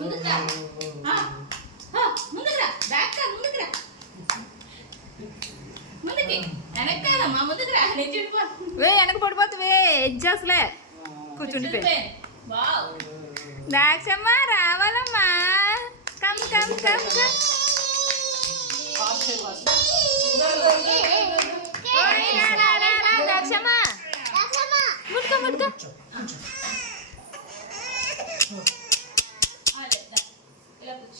ముందుకు రా ముందుకు రా బ్యాక్ కా ముందుకు రా ముందుకి వెనక్కి కాదమ్మా ముందుకు రా నేను చెడిపో వే వెనక పడిపోతావే ఎడ్జ్ అసలే కూర్చుండిపోయి వావ్ దాక్షమ్మా రావాలమ్మా కమ్ కమ్ కమ్ కమ్ దాక్షమ్మా ముట్టుకో ముట్టుకో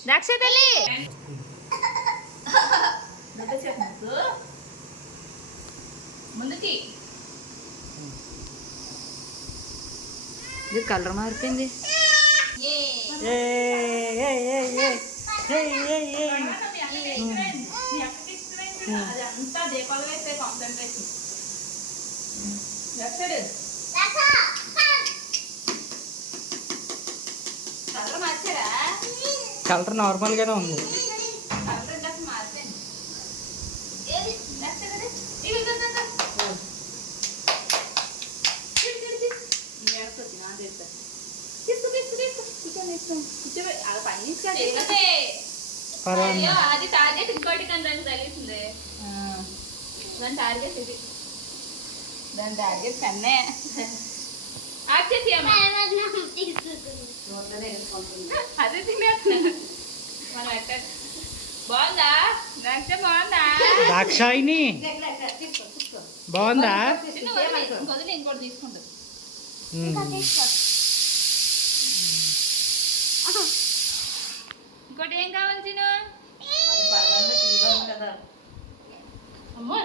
దాక్ష తల్లి ముందుకి ఇది కలర్ మారిపోయింది అదంతా దీపాలు వేస్తే కాన్సన్ట్రేషన్ కలర్ మార్చారా కలర్ నార్మల్ గానే ఉంది కలర్ ఇందాక మారిపోయింది అది టార్గెట్ ఇంకోటి కానీ దాన్ని తగిలింది దాని టార్గెట్ ఇది దాని టార్గెట్ కన్నే అదే తినేస్తున్నాను మనం ఎక్కడ బాగుందా దాంట్లో బాగుందా దాక్షాయిని బాగుందా వదిలి ఇంకోటి తీసుకుంటుంది ఇంకోటి ఏం కావాలి తిను అమ్మో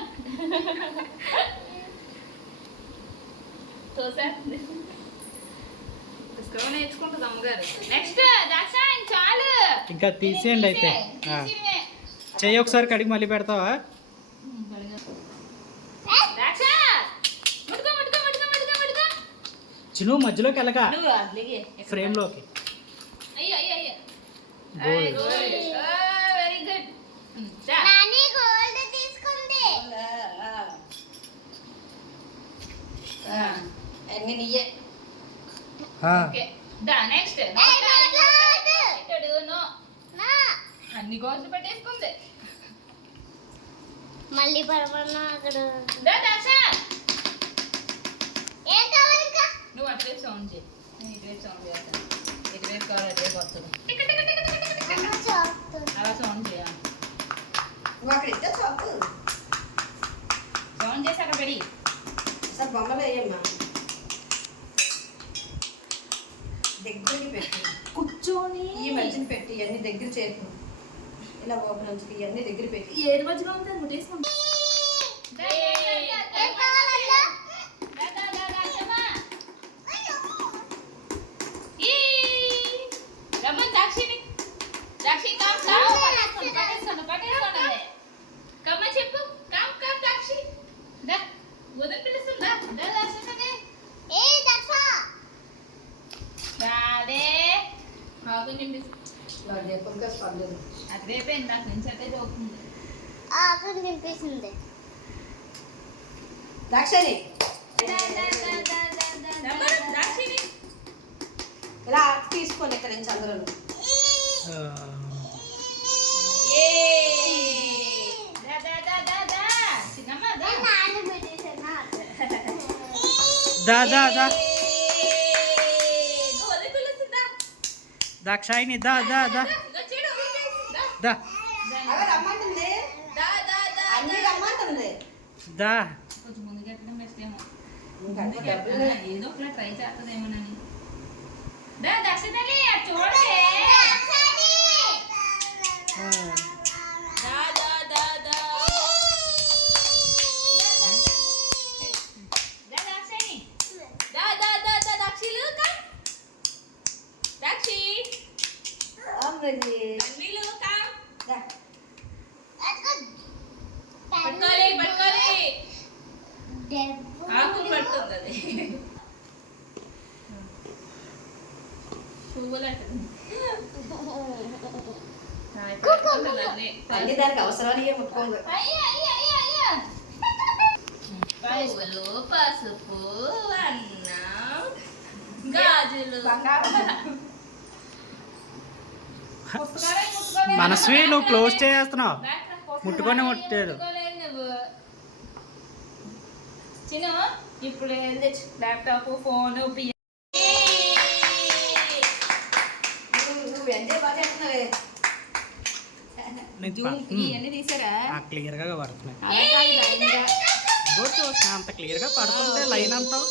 నేర్చుకుంటుంది అమ్మగారు నెక్స్ట్ దాక్ష చాలు ఇంకా తీసేయండి అయితే చెయ్యి ఒకసారి కడిగి మళ్ళీ పెడతావా చిను మధ్యలోకి వెళ్ళక ఫ్రేమ్ లోకి వెరీ గుడ్ అన్ని నీయే నెక్స్ట్ అన్ని గోజులు పెట్టేసుకుంది మళ్ళీ పరమన్నా అక్కడ నువ్వు అటువైపు సౌండ్ చేయి నేను ఇటువైపు సౌండ్ చేస్తాను ఇటువైపు కావాలి అటువైపు వస్తుంది అలా సౌండ్ చేయాలి సౌండ్ చేసి అక్కడ పెడి సార్ బొమ్మలు వేయమ్మా దగ్గరికి పెట్టి కూర్చొని ఈ మధ్యన పెట్టి ఇవన్నీ దగ్గర చేయకు ఇలా ఓపెన్ ఉంచుకు ఇవన్నీ దగ్గర పెట్టి ఏది మధ్యలో ఉంటుంది నువ్వు తీసుకుంటా చెప్పు కామ్ కామ్ దాక్షి వదిలి పిలుస్తుందా అటువైపు నాకు నుంచి అంటే చదువుతుంది నింపేసింది దాక్షని దాక్షిని ఇలా తీసుకోండి ఇక్కడ నుంచి అందరూ దా దా దా దాక్షాయిని దా దా దా దా అవి రమ్మంటుంది అన్ని రమ్మంటుంది దా కొంచెం ముందుకు ఎక్కడం బెస్ట్ ఏమో ఇంకా అన్ని డబ్బులు ఏదో ఒకలా ట్రై చేస్తుందేమోనని దక్షిణలి చూడండి ఆకులు పడుతుంది అది పువ్వులు అన్ని దానికి అవసరాలు ముట్టుకోండి పువ్వులు పసుపు అన్నం గాజులు మనస్వి నువ్వు క్లోజ్ చేస్తున్నావు. ముట్టుకొని ముట్టాడు. నువ్వు చిన్న ఇప్పుడు ఏం తెచ్చు ల్యాప్టాప్ ఫోన్ నువ్వు ఎంజాయ్ బాగా చేస్తున్నావే. ఇవన్నీ తీసారా క్లియర్ గా పడుతున్నాయి. అలా కాదు లైన్గా. ఇదిగో చూస్తున్నా అంత క్లియర్ గా పడుతుంటే లైన్ అంటావు.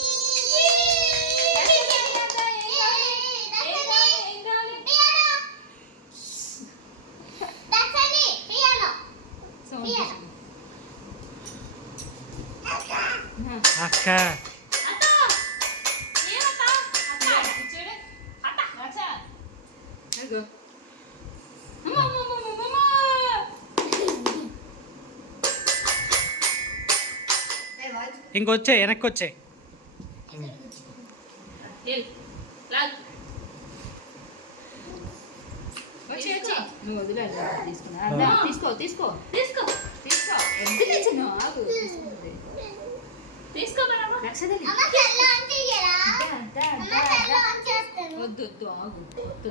అక్క ఇంకొచ్చే వెనక్కి వచ్చే. నువ్వు వదిలేదు తీసుకున్నా తీసుకో తీసుకో తీసుకో తీసుకో ఎందుకు తెచ్చినావు ఆగు తీసుకో లక్షదల్లి వద్దు వద్దు ఆగు వద్దు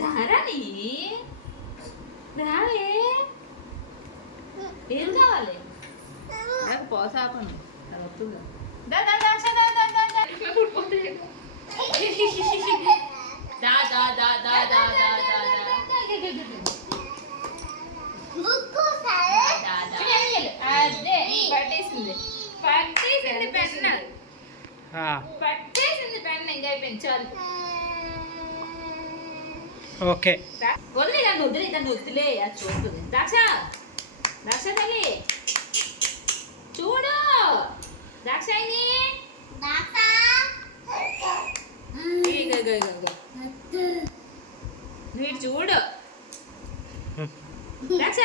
దారాని రావే ఏం కావాలి నాకు పోసాపను వద్దుగా దా దా దా దా దా దా దా దా దా దా దా దా దా దా అదే పట్టేసింది పట్టేసింది పెన్న పట్టేసింది పెన్న ఇంకా పెంచాలి. ఓకే వదిలేదాన్ని వదిలే అది చూస్తుంది. ద్రాక్ష ద్రాక్ష తల్లి చూడు ద్రాక్ష నువ్వు చూడు ద్రాక్ష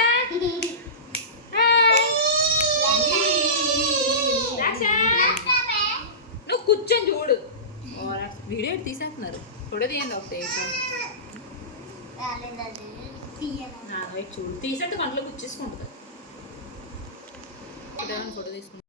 ద్రాక్ష నువ్వు కూర్చొని చూడు. వీడియో తీసేస్తున్నారు ఫోటో తీయండి ఒకటే చూడు తీసేస్తే కంట్లో కూర్చేసుకుంటుంది ఫోటో తీసుకుంటా.